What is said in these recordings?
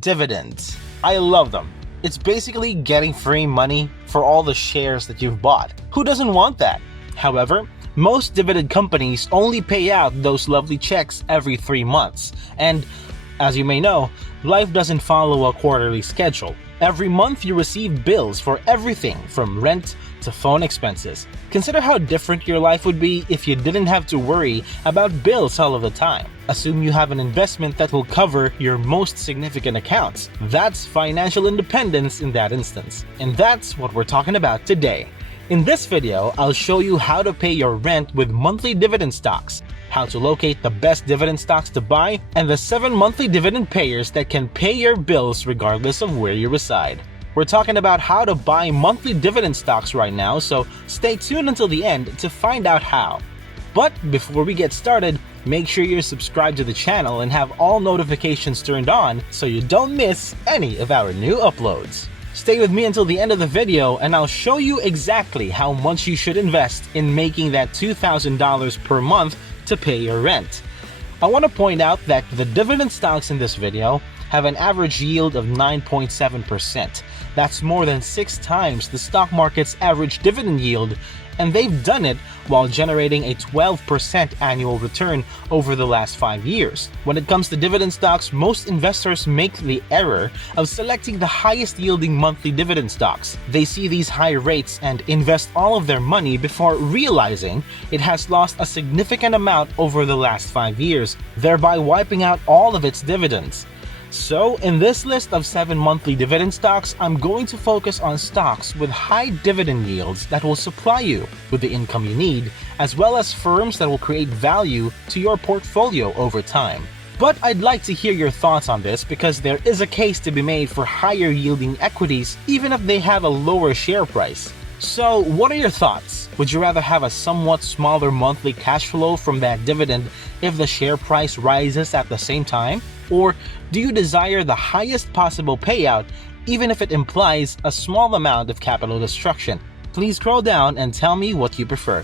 Dividends. I love them. It's basically getting free money for all the shares that you've bought. Who doesn't want that? However, most dividend companies only pay out those lovely checks every 3 months. And as you may know, life doesn't follow a quarterly schedule. Every month you receive bills for everything from rent to phone expenses. Consider how different your life would be if you didn't have to worry about bills all of the time. Assume you have an investment that will cover your most significant accounts. That's financial independence in that instance. And that's what we're talking about today. In this video, I'll show you how to pay your rent with monthly dividend stocks, how to locate the best dividend stocks to buy, and the 7 monthly dividend payers that can pay your bills regardless of where you reside. We're talking about how to buy monthly dividend stocks right now, so stay tuned until the end to find out how. But before we get started, make sure you're subscribed to the channel and have all notifications turned on so you don't miss any of our new uploads. Stay with me until the end of the video and I'll show you exactly how much you should invest in making that $2,000 per month to pay your rent. I want to point out that the dividend stocks in this video have an average yield of 9.7%. That's more than 6 times the stock market's average dividend yield, and they've done it while generating a 12% annual return over the last 5 years. When it comes to dividend stocks, most investors make the error of selecting the highest yielding monthly dividend stocks. They see these high rates and invest all of their money before realizing it has lost a significant amount over the last 5 years, thereby wiping out all of its dividends. So, in this list of 7 monthly dividend stocks, I'm going to focus on stocks with high dividend yields that will supply you with the income you need, as well as firms that will create value to your portfolio over time. But I'd like to hear your thoughts on this because there is a case to be made for higher yielding equities even if they have a lower share price. So, what are your thoughts? Would you rather have a somewhat smaller monthly cash flow from that dividend if the share price rises at the same time? Or do you desire the highest possible payout even if it implies a small amount of capital destruction? Please scroll down and tell me what you prefer,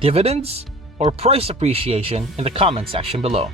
dividends or price appreciation in the comment section below.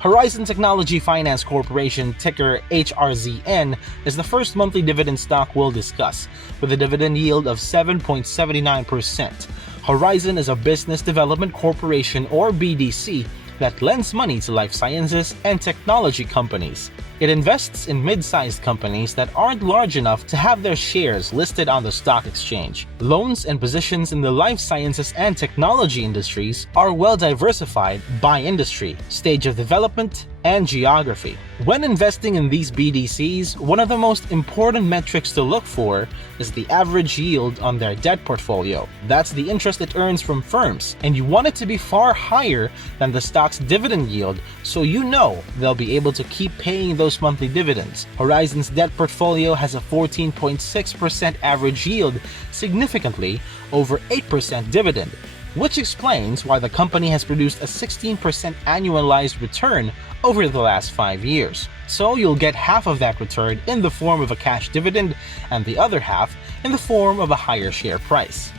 Horizon Technology Finance Corporation, ticker HRZN, is the first monthly dividend stock we'll discuss, with a dividend yield of 7.79%. Horizon is a business development corporation or BDC that lends money to life sciences and technology companies. It invests in mid-sized companies that aren't large enough to have their shares listed on the stock exchange. Loans and positions in the life sciences and technology industries are well diversified by industry, stage of development, and geography. When investing in these BDCs, one of the most important metrics to look for is the average yield on their debt portfolio. That's the interest it earns from firms, and you want it to be far higher than the stock's dividend yield so you know they'll be able to keep paying those monthly dividends. Horizon's debt portfolio has a 14.6% average yield, significantly over 8% dividend, which explains why the company has produced a 16% annualized return over the last 5 years. So you'll get half of that return in the form of a cash dividend and the other half in the form of a higher share price.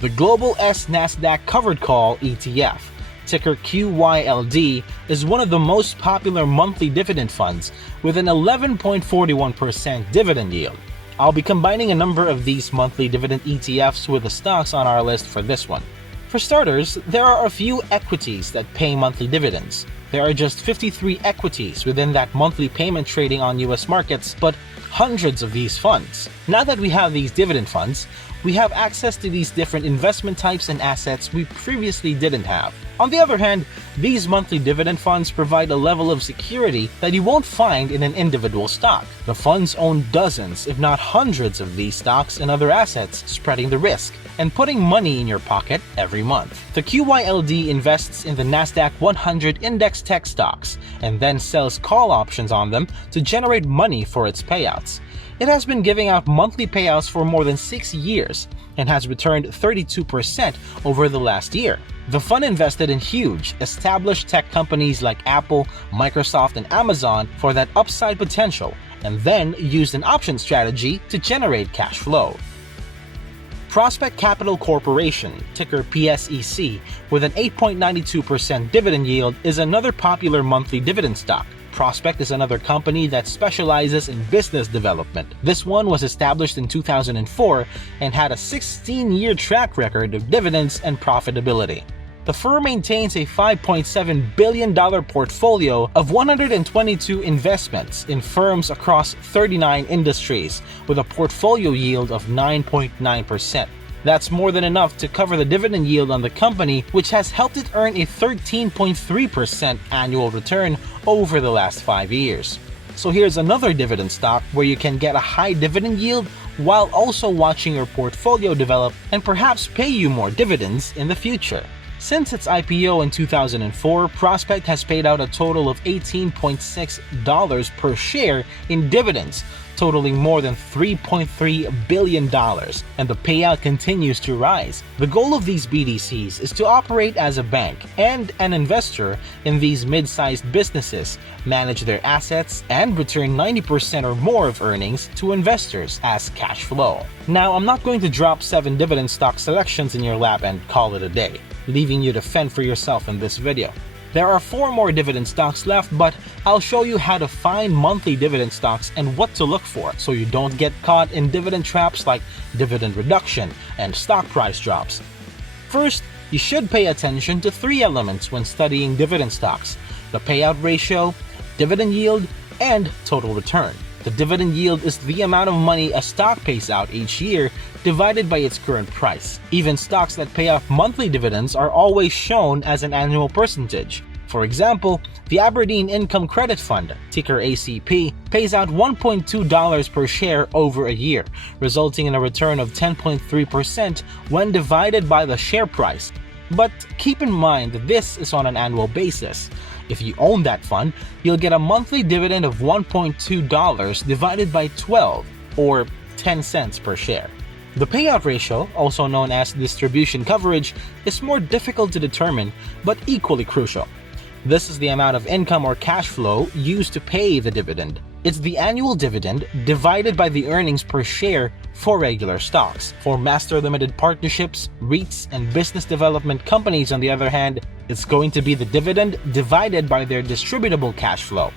The Global S Nasdaq Covered Call ETF, ticker QYLD, is one of the most popular monthly dividend funds with an 11.41% dividend yield. I'll be combining a number of these monthly dividend ETFs with the stocks on our list for this one. For starters, there are a few equities that pay monthly dividends. There are just 53 equities within that monthly payment trading on US markets, but hundreds of these funds. Now that we have these dividend funds, we have access to these different investment types and assets we previously didn't have. On the other hand, these monthly dividend funds provide a level of security that you won't find in an individual stock. The funds own dozens, if not hundreds of these stocks and other assets, spreading the risk and putting money in your pocket every month. The QYLD invests in the Nasdaq 100 index tech stocks and then sells call options on them to generate money for its payouts. It has been giving out monthly payouts for more than 6 years and has returned 32% over the last year. The fund invested in huge, established tech companies like Apple, Microsoft, and Amazon for that upside potential, and then used an option strategy to generate cash flow. Prospect Capital Corporation, ticker PSEC, with an 8.92% dividend yield is another popular monthly dividend stock. Prospect is another company that specializes in business development. This one was established in 2004 and had a 16-year track record of dividends and profitability. The firm maintains a $5.7 billion portfolio of 122 investments in firms across 39 industries, with a portfolio yield of 9.9%. That's more than enough to cover the dividend yield on the company, which has helped it earn a 13.3% annual return over the last 5 years. So here's another dividend stock where you can get a high dividend yield while also watching your portfolio develop and perhaps pay you more dividends in the future. Since its IPO in 2004, Prospect has paid out a total of $18.6 per share in dividends, totaling more than $3.3 billion, and the payout continues to rise. The goal of these BDCs is to operate as a bank and an investor in these mid-sized businesses, manage their assets, and return 90% or more of earnings to investors as cash flow. Now, I'm not going to drop 7 dividend stock selections in your lap and call it a day, leaving you to fend for yourself in this video. There are 4 more dividend stocks left, but I'll show you how to find monthly dividend stocks and what to look for so you don't get caught in dividend traps like dividend reduction and stock price drops. First, you should pay attention to 3 elements when studying dividend stocks: the payout ratio, dividend yield, and total return. The dividend yield is the amount of money a stock pays out each year divided by its current price. Even stocks that pay out monthly dividends are always shown as an annual percentage. For example, the Aberdeen Income Credit Fund, ticker ACP, pays out $1.2 per share over a year, resulting in a return of 10.3% when divided by the share price. But keep in mind that this is on an annual basis. If you own that fund, you'll get a monthly dividend of $1.2 divided by 12, or 10 cents per share. The payout ratio, also known as distribution coverage, is more difficult to determine but equally crucial. This is the amount of income or cash flow used to pay the dividend. It's the annual dividend divided by the earnings per share for regular stocks. For master limited partnerships, REITs, and business development companies, on the other hand, it's going to be the dividend divided by their distributable cash flow.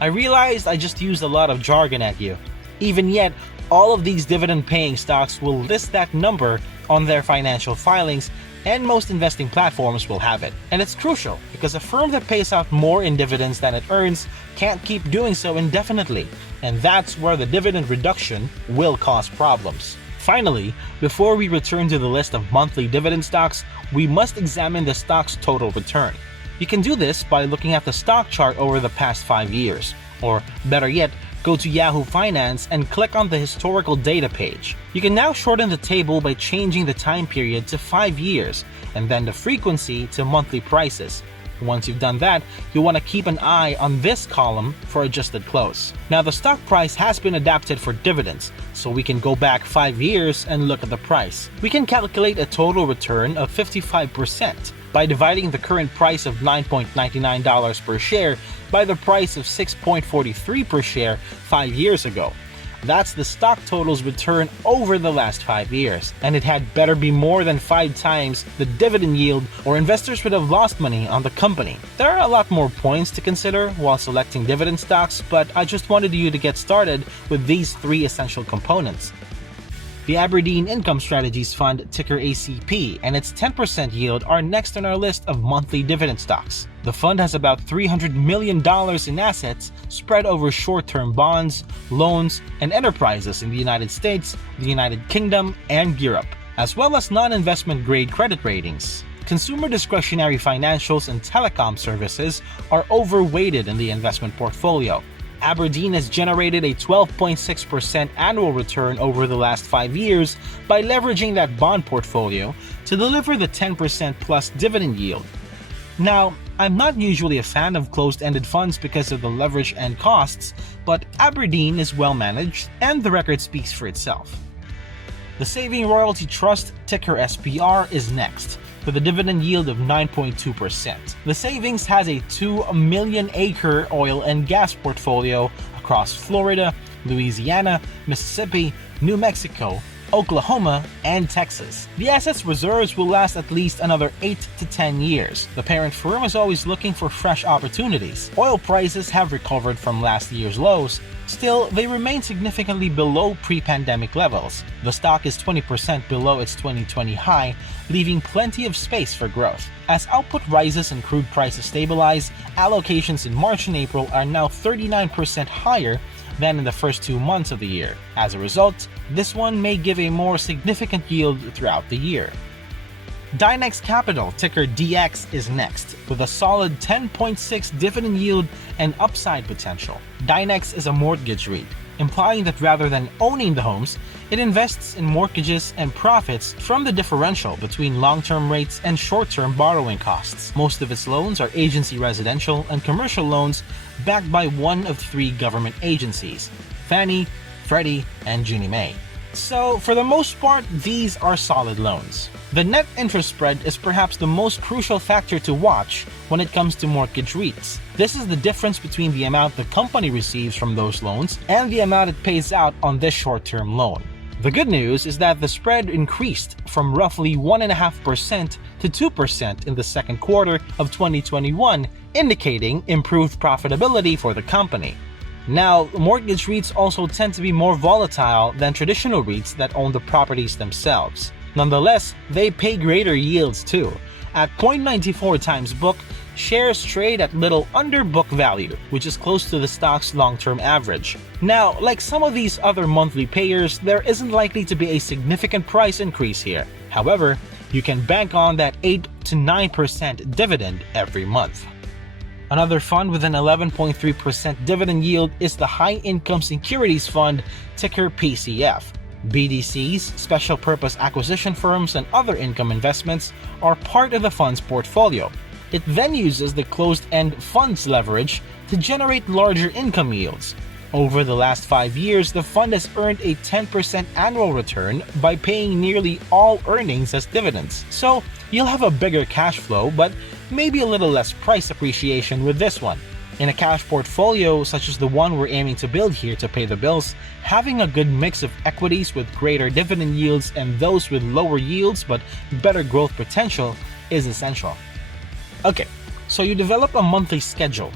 I realized I just used a lot of jargon at you. Even yet, all of these dividend-paying stocks will list that number on their financial filings, and most investing platforms will have it. And it's crucial because a firm that pays out more in dividends than it earns can't keep doing so indefinitely, and that's where the dividend reduction will cause problems. Finally, before we return to the list of monthly dividend stocks, we must examine the stock's total return. You can do this by looking at the stock chart over the past 5 years, or better yet, go to Yahoo Finance and click on the historical data page. You can now shorten the table by changing the time period to 5 years and then the frequency to monthly prices. Once you've done that, you'll want to keep an eye on this column for adjusted close. Now, the stock price has been adapted for dividends, so we can go back 5 years and look at the price. We can calculate a total return of 55% by dividing the current price of $9.99 per share by the price of $6.43 per share 5 years ago. That's the stock total's return over the last 5 years, and it had better be more than 5 times the dividend yield, or investors would have lost money on the company. There are a lot more points to consider while selecting dividend stocks, but I just wanted you to get started with these 3 essential components. The Aberdeen Income Strategies Fund, ticker ACP, and its 10% yield are next on our list of monthly dividend stocks. The fund has about $300 million in assets spread over short-term bonds, loans, and enterprises in the United States, the United Kingdom, and Europe, as well as non-investment grade credit ratings. Consumer discretionary financials and telecom services are overweighted in the investment portfolio. Aberdeen has generated a 12.6% annual return over the last 5 years by leveraging that bond portfolio to deliver the 10% plus dividend yield. Now, I'm not usually a fan of closed-ended funds because of the leverage and costs, but Aberdeen is well managed and the record speaks for itself. The Saving Royalty Trust, ticker SPR, is next, with a dividend yield of 9.2%. The savings has a 2 million acre oil and gas portfolio across Florida, Louisiana, Mississippi, New Mexico, Oklahoma, and Texas. The asset's reserves will last at least another 8 to 10 years. The parent firm is always looking for fresh opportunities. Oil prices have recovered from last year's lows. Still, they remain significantly below pre-pandemic levels. The stock is 20% below its 2020 high, leaving plenty of space for growth. As output rises and crude prices stabilize, allocations in March and April are now 39% higher than in the first 2 months of the year. As a result, this one may give a more significant yield throughout the year. DYNEX Capital, ticker DX, is next, with a solid 10.6 dividend yield and upside potential. DYNEX is a mortgage REIT, implying that rather than owning the homes, it invests in mortgages and profits from the differential between long-term rates and short-term borrowing costs. Most of its loans are agency residential and commercial loans backed by one of 3 government agencies: Fannie, Freddie, and Ginnie Mae. So, for the most part, these are solid loans. The net interest spread is perhaps the most crucial factor to watch when it comes to mortgage REITs. This is the difference between the amount the company receives from those loans and the amount it pays out on this short-term loan. The good news is that the spread increased from roughly 1.5% to 2% in the second quarter of 2021, indicating improved profitability for the company. Now, mortgage REITs also tend to be more volatile than traditional REITs that own the properties themselves. Nonetheless, they pay greater yields too. At 0.94 times book, shares trade at little under book value, which is close to the stock's long-term average. Now, like some of these other monthly payers, there isn't likely to be a significant price increase here. However, you can bank on that 8 to 9% dividend every month. Another fund with an 11.3% dividend yield is the High Income Securities Fund, ticker PCF. BDCs, special purpose acquisition firms, and other income investments are part of the fund's portfolio. It then uses the closed-end funds leverage to generate larger income yields. Over the last 5 years, the fund has earned a 10% annual return by paying nearly all earnings as dividends. So, you'll have a bigger cash flow, but maybe a little less price appreciation with this one. In a cash portfolio such as the one we're aiming to build here to pay the bills, having a good mix of equities with greater dividend yields and those with lower yields but better growth potential is essential. Okay, so you develop a monthly schedule.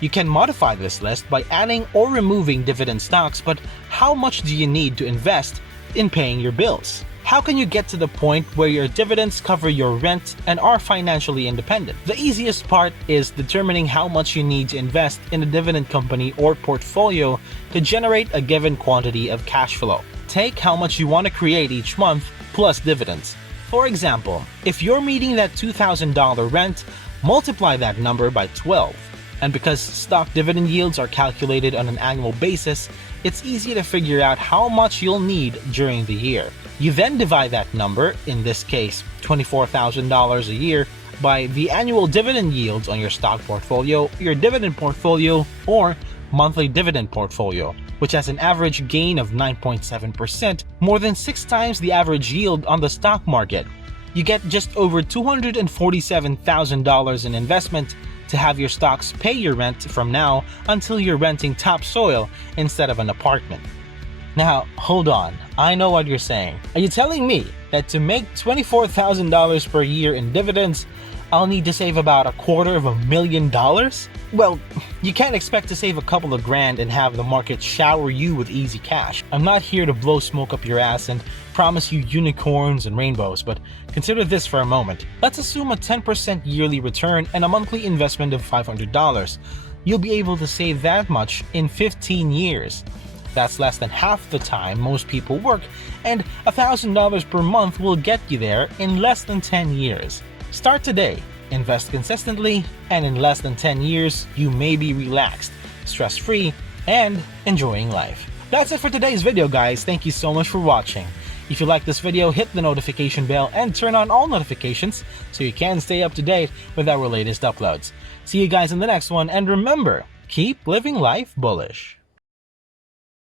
You can modify this list by adding or removing dividend stocks, but how much do you need to invest in paying your bills? How can you get to the point where your dividends cover your rent and are financially independent? The easiest part is determining how much you need to invest in a dividend company or portfolio to generate a given quantity of cash flow. Take how much you want to create each month plus dividends. For example, if you're meeting that $2,000 rent, multiply that number by 12. And because stock dividend yields are calculated on an annual basis, it's easy to figure out how much you'll need during the year. You then divide that number, in this case $24,000 a year, by the annual dividend yields on your stock portfolio, your dividend portfolio, or monthly dividend portfolio, which has an average gain of 9.7%, more than 6 times the average yield on the stock market. You get just over $247,000 in investment to have your stocks pay your rent from now until you're renting topsoil instead of an apartment. Now, hold on. I know what you're saying. Are you telling me that to make $24,000 per year in dividends, I'll need to save about $250,000? Well, you can't expect to save a couple of grand and have the market shower you with easy cash. I'm not here to blow smoke up your ass and promise you unicorns and rainbows, but consider this for a moment. Let's assume a 10% yearly return and a monthly investment of $500. You'll be able to save that much in 15 years. That's less than half the time most people work, and $1,000 per month will get you there in less than 10 years. Start today, invest consistently, and in less than 10 years, you may be relaxed, stress-free, and enjoying life. That's it for today's video, guys. Thank you so much for watching. If you like this video, hit the notification bell and turn on all notifications so you can stay up to date with our latest uploads. See you guys in the next one, and remember, keep living life bullish.